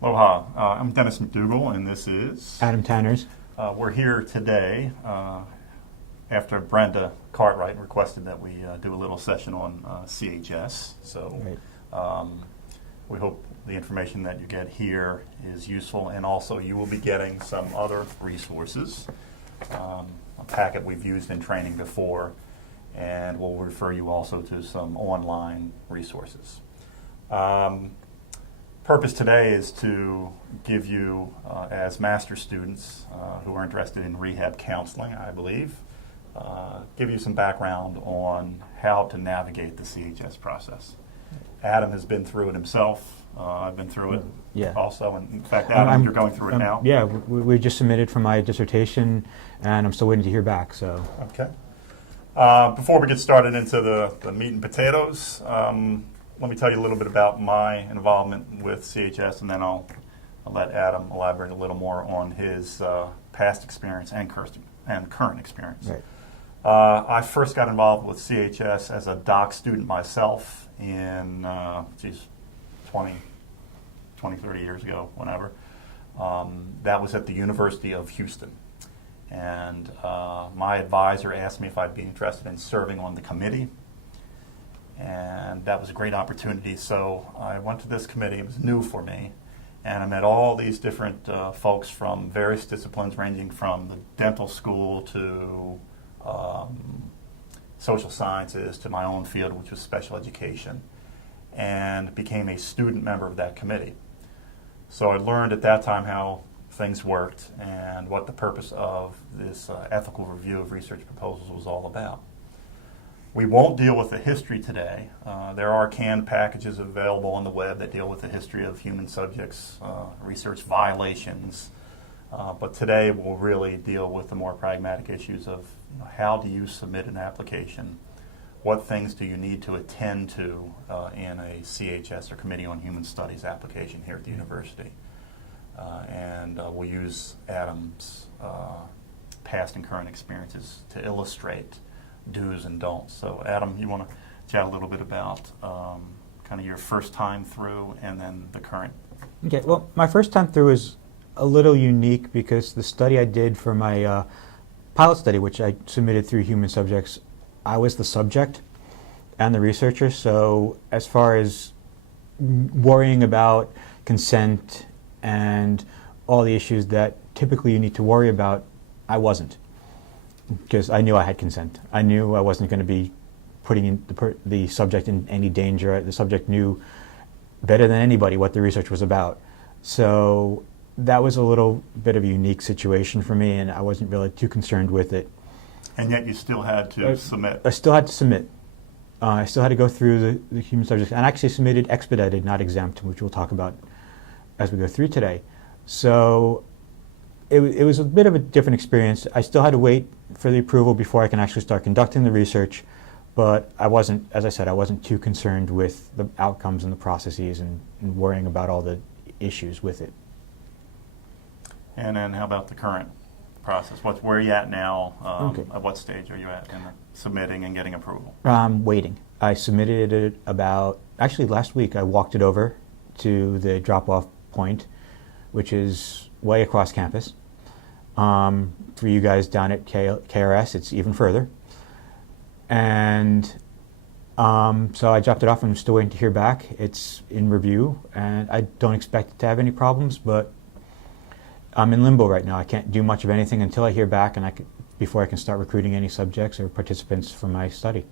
Aloha, I'm Dennis McDougall, and this is Adam Tanners. We're here today after Brenda Cartwright requested that we do a little session on CHS. So we hope the information that you get here is useful, and also you will be getting some other resources, a packet we've used in training before, and we'll refer you also to some online resources. Purpose today is to give you, as master students who are interested in rehab counseling, I believe, give you some background on how to navigate the CHS process. Adam has been through it himself. I've been through it also. And in fact, Adam, you're going through it now? Yeah, we just submitted for my dissertation, and I'm still waiting to hear back. So okay. Before we get started into the meat and potatoes, let me tell you a little bit about my involvement with CHS, and then I'll let Adam elaborate a little more on his past experience and current experience. Right. I first got involved with CHS as a doc student myself in, 20, 30 years ago, whenever. That was at the University of Houston. And my advisor asked me if I'd be interested in serving on the committee. And that was a great opportunity. So I went to this committee. It was new for me. And I met all these different folks from various disciplines, ranging from the dental school to social sciences to my own field, which was special education, and became a student member of that committee. So I learned at that time how things worked and what the purpose of this ethical review of research proposals was all about. We won't deal with the history today. There are canned packages available on the web that deal with the history of human subjects, research violations, but today we'll really deal with the more pragmatic issues of how do you submit an application, what things do you need to attend to in a CHS or Committee on Human Studies application here at the university. And we'll use Adam's past and current experiences to illustrate do's and don'ts. So Adam, you want to chat a little bit about kind of your first time through and then the current? okay, well, my first time through is a little unique because the study I did for my pilot study, which I submitted through human subjects, I was the subject and the researcher. So as far as worrying about consent and all the issues that typically you need to worry about, I wasn't, because I knew I had consent. I knew I wasn't going to be putting in the subject in any danger. The subject knew better than anybody what the research was about. So that was a little bit of a unique situation for me, and I wasn't really too concerned with it. And yet you still had to submit. I still had to submit. I still had to go through the human subjects, and actually submitted expedited, not exempt, which we'll talk about as we go through today. So it was a bit of a different experience. I still had to wait for the approval before I can actually start conducting the research, but I wasn't, as I said, I wasn't too concerned with the outcomes and the processes and worrying about all the issues with it. And then how about the current process? Where are you at now? Okay. At what stage are you at in submitting and getting approval? Waiting. I submitted it actually last week. I walked it over to the drop-off point, which is way across campus. For you guys down at KRS, it's even further. And so I dropped it off and I'm still waiting to hear back. It's in review, and I don't expect it to have any problems, but I'm in limbo right now. I can't do much of anything until I hear back and before I can start recruiting any subjects or participants for my study.